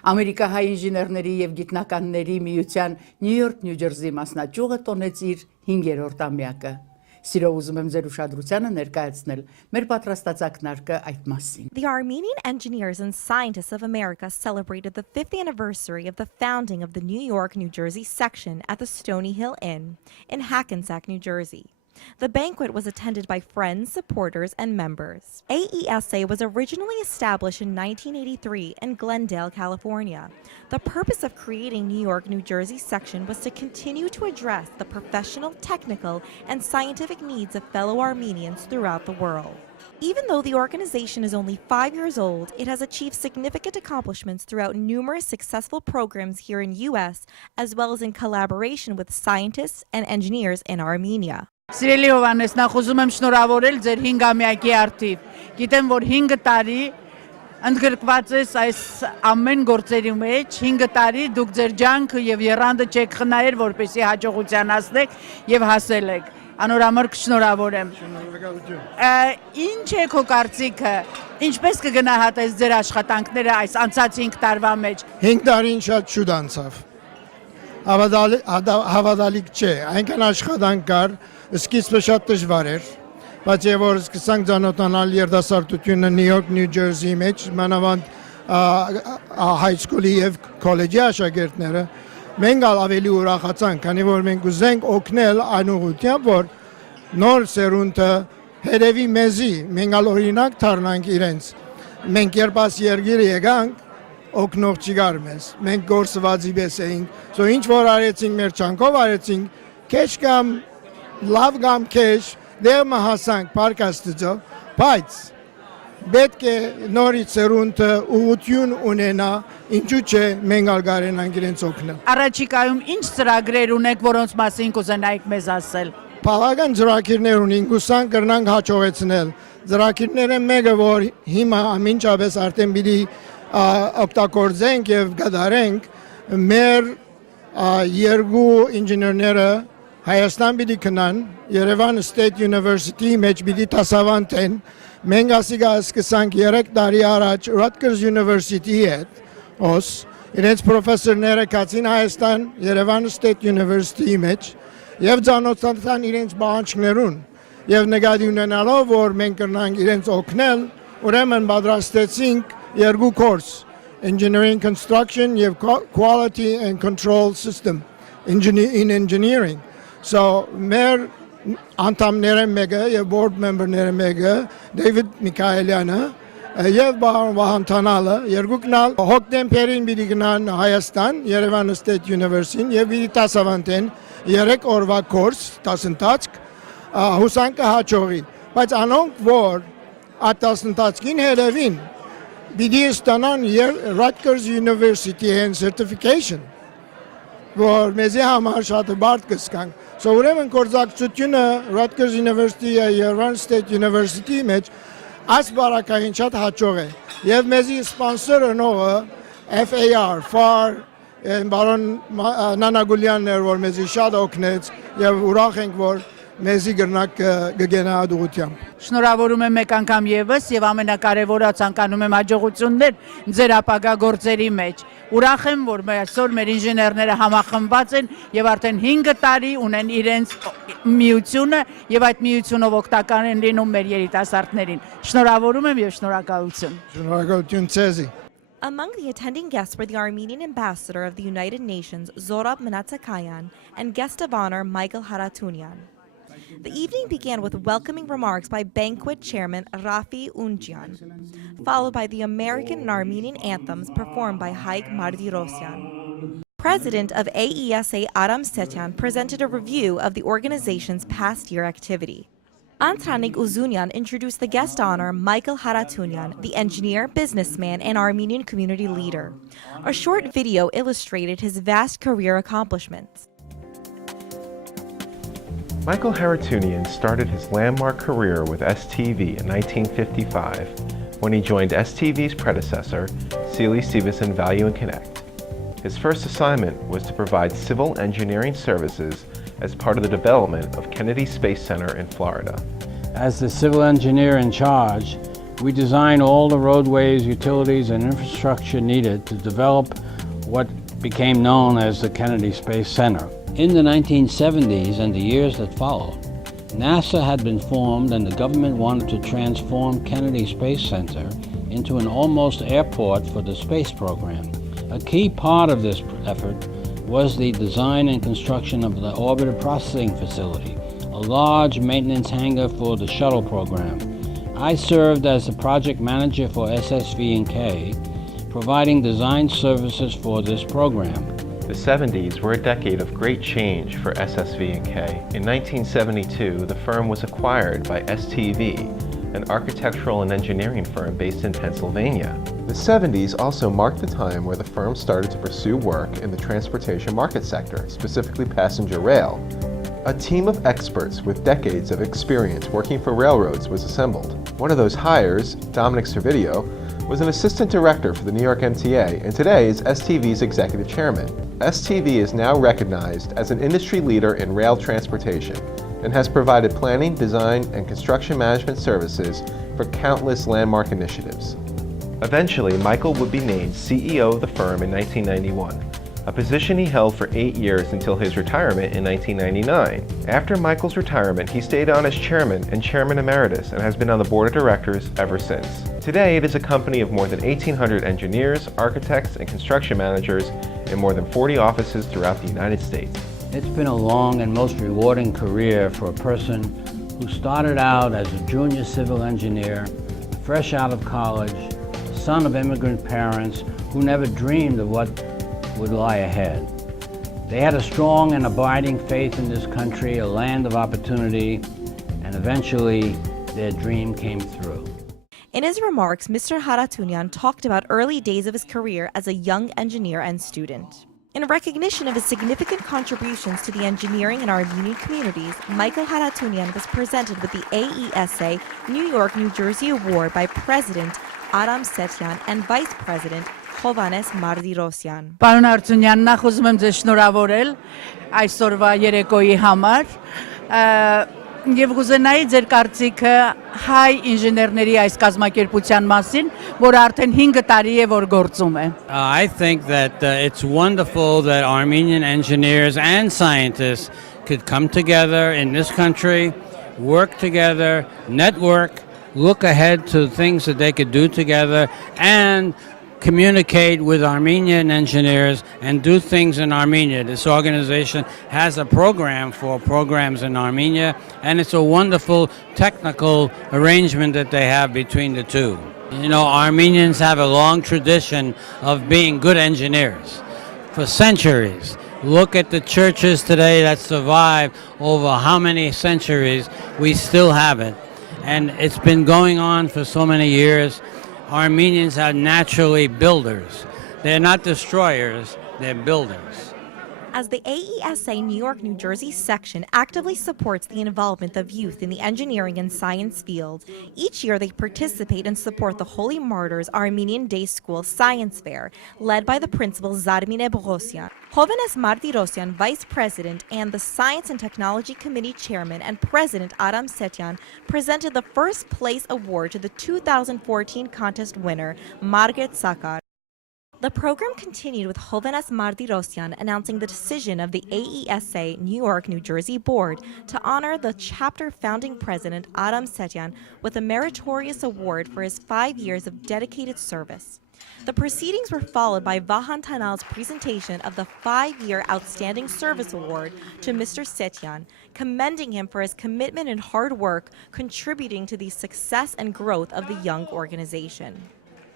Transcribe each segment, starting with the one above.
Ամերիկահայ ինժեներների և գիտնականների միության Նյու Նյու Ջերսի մասնաճյուղը տոնեց իր 5-րդ ամյակը։ Սիրով ուզում եմ ձեր ուշադրությանը ներկայացնել մեր պատրաստած ակնարկը այդ մասին։ The Armenian Engineers and Scientists of America celebrated the 5th anniversary of the founding of the New York, New Jersey section at the Stony Hill Inn in Hackensack, New Jersey. The banquet was attended by friends, supporters, and members. AESA was originally established in 1983 in Glendale, California. The purpose of creating New York, New Jersey section was to continue to address the professional, technical, and scientific needs of fellow Armenians throughout the world. Even though the organization is only 5 years old, it has achieved significant accomplishments throughout numerous successful programs here in U.S., as well as in collaboration with scientists and engineers in Armenia. Սիրելի Հովհաննես, նախ ուզում եմ շնորհավորել ձեր 5-ամյակի արդիվ։ Գիտեմ, որ 5 տարի ընդգրկված ես այս ամեն գործերի մեջ, 5 տարի դուք ձեր ջանքը եւ եռանդը չեք խնայել, որպեսզի հաջողության հասնեք եւ հասել եք։ Անորամոր կշնորհավորեմ։ Ինչ է քո կարծիքը, ինչպես կգնահատես ձեր աշխատանքները այս անցած 5 տարվա մեջ։ 5 տարին շատ շուտ անցավ։ Հավատալիք չէ, այնքան աշխատանք կար, սկիզբը շատ դժվար էր, բայց եւ որ սկսանք ճանոթանալ երիտասարդությունը Նյու Յորք, Նյու Ջերսի մեջ, մանավանդ high school-ի եւ քոլեջի աշակերտները, մենք ավելի ուրախացանք, քանի որ մենք ուզենք օգնել այն ուղղությամբ, որ նոր սերունդը հետևի մեզի, մենք օրինակ դառնանք իրենց։ Մենք երբ այս երկիրը եկանք, օգնող չկար մեզ, մենք գործվածի պես էինք, ինչ որ արեցինք մեր ճանկով արեցինք, քեջ կամ լավ կամ քեջ դեմ հասանք պարկաստիծո, բայց պետք է նորից սերունդը ուղղություն ունենա, ինչու՞ չէ մենք ալգարենանք իրենց օգնել։ Առաջիկայում ինչ ծրագրեր ունեք, որոնց մասին կուզենայիք մեզ ասել։ Բավական ծրագիրներ ունենք, ուսանք կրնանք հաջողեցնել։ Ծրագիրները մեկը, որ հիմա ամենջապես արդեն պիտի օգտագործենք եւ գդարենք, մեր երկու ինժեներները Հայաստան պիտի կնան, Երևան State University մեջ պիտի դասավանդեն, մենք ասիկա սկսանք 3 տարի առաջ Rutgers University-ի հետ, իրենց պրոֆեսորները կացին Հայաստան, Երևան State University-ի մեջ եւ ճանոթացան իրենց բանջներուն եւ նկատի ունենալով, որ մենք կրնանք իրենց օգնել, ուրեմն պատրաստեցինք երկու կուրս, Engineering Construction եւ Quality and Control System in Engineering. So, մեր անդամները մեկը եւ board member-ները մեկը David Mikaelyանը եւ Բարոն Վահանթանալը երկուքնալ հոկտեմբերին պիտի գնան Հայաստան, Երևան State University-ին եւ պիտի դասավանդեն 3 օրվա կուրս, դասընթացք, հուսանք հաջողի, բայց անոնք որ այդ դասընթացքին հետևին պիտի ստանան Rutgers University-ին certification, որ մեզի համար շատ բարդ կսկանք։ So ուրեմն գործակցությունը Rutgers University եւ Երևան State University մեջ այս բարակային շատ հաջող է։ Եվ մեզի սպոնսորը նորը FAR, Բարոն Նանագուլյանն էր, որ մեզի շատ օգնեց եւ ուրախ ենք, որ մեզի գրնակ գգենա ադուղությամբ։ Շնորհավորում եմ մեկ անգամ եւս եւ ամենակարևորը ցանկանում եմ հաջողություններ ձեր ապագա գործերի մեջ։ Ուրախ եմ, որ այսօր մեր ինժեներները համախմբված են եւ արդեն 5 տարի ունեն իրենց միությունը եւ այդ միությունով օգտակար են լինում մեր երիտասարդներին։ Շնորհավորում եմ եւ շնորհակալություն։ Շնորհակալություն ցեզի։ Among the attending guests were the Armenian ambassador of the United Nations, Zorab Mnatsakayan, and guest of honor, Michael Haratunyan. The evening began with welcoming remarks by banquet chairman Rafi Unjian, followed by the American and Armenian anthems performed by Haik Mardirosyan. President of AESA Aram Setyan presented a review of the organization's past year activity. Antranik Uzunyan introduced the guest honor, Michael Haratunyan, the engineer, businessman, and Armenian community leader. A short video illustrated his vast career accomplishments. Michael Haratunyan started his landmark career with STV in 1955 when he joined STV's predecessor, Sealy Stevenson Value and Connect. His first assignment was to provide civil engineering services as part of the development of Kennedy Space Center in Florida. As the civil engineer in charge, We designed all the roadways, utilities, and infrastructure needed to develop what became known as the Kennedy Space Center. In the 1970s and the years that followed, NASA had been formed and the government wanted to transform Kennedy Space Center into an almost airport for the space program. A key part of this effort was the design and construction of the Orbiter Processing Facility, a large maintenance hangar for the shuttle program. I served as the project manager for SSV&K, providing design services for this program. The 70s were a decade of great change for SSV&K. In 1972, the firm was acquired by STV, an architectural and engineering firm based in Pennsylvania. The 70s also marked the time where the firm started to pursue work in the transportation market sector, specifically passenger rail. A team of experts with decades of experience working for railroads was assembled. One of those hires, Dominic Servideo, was an assistant director for the New York MTA and today is STV's executive chairman. STV is now recognized as an industry leader in rail transportation and has provided planning, design, and construction management services for countless landmark initiatives. Eventually, Michael would be named CEO of the firm in 1991, a position he held for 8 years until his retirement in 1999. After Michael's retirement, he stayed on as chairman and chairman emeritus and has been on the board of directors ever since. Today, it is a company of more than 1,800 engineers, architects, and construction managers in more than 40 offices throughout the United States. It's been a long and most rewarding career for a person who started out as a junior civil engineer, fresh out of college, son of immigrant parents who never dreamed of what would lie ahead. They had a strong and abiding faith in this country, a land of opportunity, and eventually their dream came through. In his remarks, Mr. Haratunyan talked about early days of his career as a young engineer and student. In recognition of his significant contributions to the engineering and Armenian communities, Michael Haratunyan was presented with the AESA New York, New Jersey Award by President Aram Setyan and Vice President Hovannes Mardirosyan. Պարոն Արցունյան, նախ ուզում եմ ձեզ շնորհավորել այսօրվա երեկոյի համար եւ կուզենայի ձեր կարծիքը հայ ինժեներների այս կազմակերպության մասին, որ արդեն 5 տարի է որ գործում է. I think that it's wonderful that Armenian engineers and scientists could come together in this country, work together, network, look ahead to things that they could do together, and communicate with Armenian engineers and do things in Armenia. This organization has a program for programs in Armenia, and it's a wonderful technical arrangement that they have between the two. You know, Armenians have a long tradition of being good engineers for centuries. Look at the churches today that survive over how many centuries. We still have it, and it's been going on for so many years. Armenians are naturally builders. They're not destroyers, they're builders. As the AESA New York, New Jersey section actively supports the involvement of youth in the engineering and science field, each year they participate and support the Holy Martyrs Armenian Day School Science Fair, led by the principal Zarmine Bogosyan. Hovannes Mardirosyan, Vice President, and the Science and Technology Committee Chairman and President Aram Setyan presented the first place award to the 2014 contest winner, Margaret Sakar. The program continued with Hovannes Mardirosyan announcing the decision of the AESA New York, New Jersey Board to honor the chapter founding president Aram Setyan with a meritorious award for his 5 years of dedicated service. The proceedings were followed by Vahan Tanal's presentation of the 5-year Outstanding Service Award to Mr. Setyan, commending him for his commitment and hard work contributing to the success and growth of the young organization.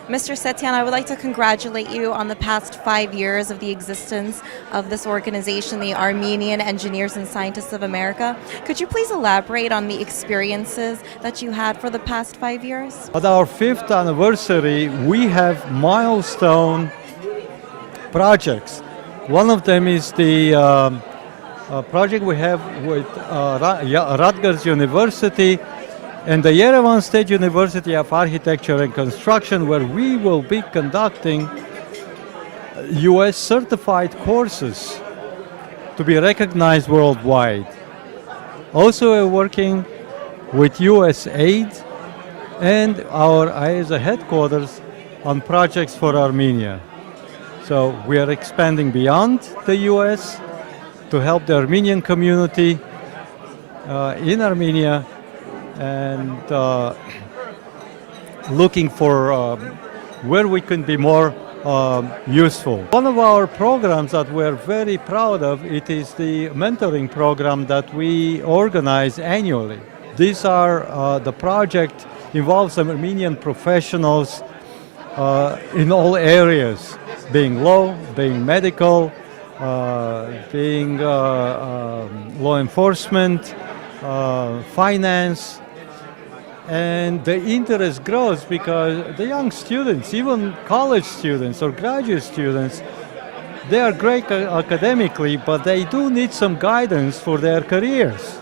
Mr. Setyan, I would like to congratulate you on the past 5 years of the existence of this organization, the Armenian Engineers and Scientists of America. Could you please elaborate on the experiences that you had for the past 5 years? At our 5th anniversary, we have milestone projects. One of them is the project we have with Rutgers University and the Yerevan State University of Architecture and Construction, where we will be conducting US certified courses to be recognized worldwide. Also, we're working with US Aid and our AESA headquarters on projects for Armenia. So we are expanding beyond the US to help the Armenian community in Armenia, and looking for where we can be more useful. One of our programs that we're very proud of, it is the mentoring program that we organize annually. These are the project involves Armenian professionals in all areas, being law, being medical, being law enforcement, finance, and the interest grows because the young students, even college students or graduate students, they are great academically, but they do need some guidance for their careers.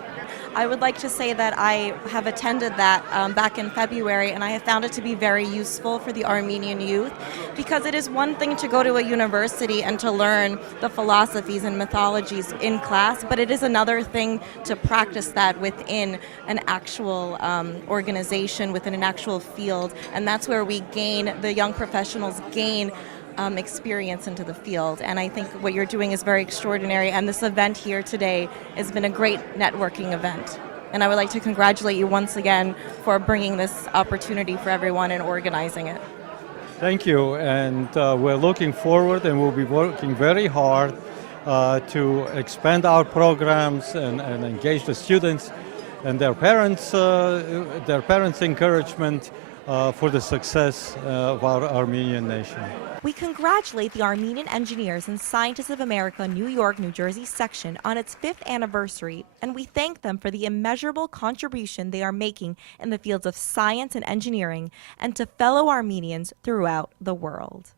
I would like to say that I have attended that back in February, and I have found it to be very useful for the Armenian youth, because it is one thing to go to a university and to learn the philosophies and mythologies in class, but it is another thing to practice that within an actual organization, within an actual field, and that's where we gain, the young professionals gain experience into the field. And I think what you're doing is very extraordinary, and this event here today has been a great networking event. And I would like to congratulate you once again for bringing this opportunity for everyone and organizing it. Thank you, and we're looking forward, and we'll be working very hard to expand our programs and engage the students and their parents' encouragement for the success of our Armenian nation. We congratulate the Armenian Engineers and Scientists of America New York, New Jersey section on its 5th anniversary, and we thank them for the immeasurable contribution they are making in the fields of science and engineering and to fellow Armenians throughout the world.